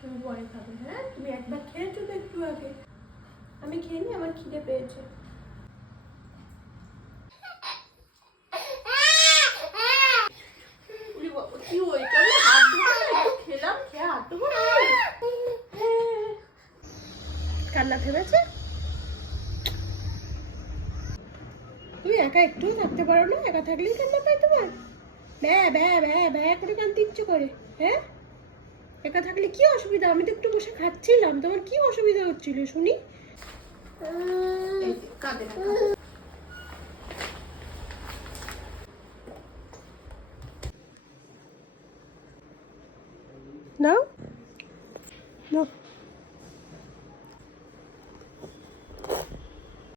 তুমি পরে খাবে। হ্যাঁ, তুমি একবার খেয়েছো তো একটু আগে। আমি খেয়ে নি, আমার খিদে পেয়েছে। কি হয়েছে? আমি হাত ধরে একটু খেলাম, খেয়ে হাত ধোবো না? কান্না থেমেছে? তুমি একা একটুও থাকতে পারো না? একা থাকলেই কান্না পায় তোমার? ব্যা ব্যা ব্যা ব্যা করে কাঁদতে ইচ্ছে করে। হ্যাঁ, একা থাকলে কি অসুবিধা? আমি তো একটু বসে খাচ্ছিলাম, তোমার কি অসুবিধা হচ্ছিল শুনি? কাঁদে না, নাও নাও।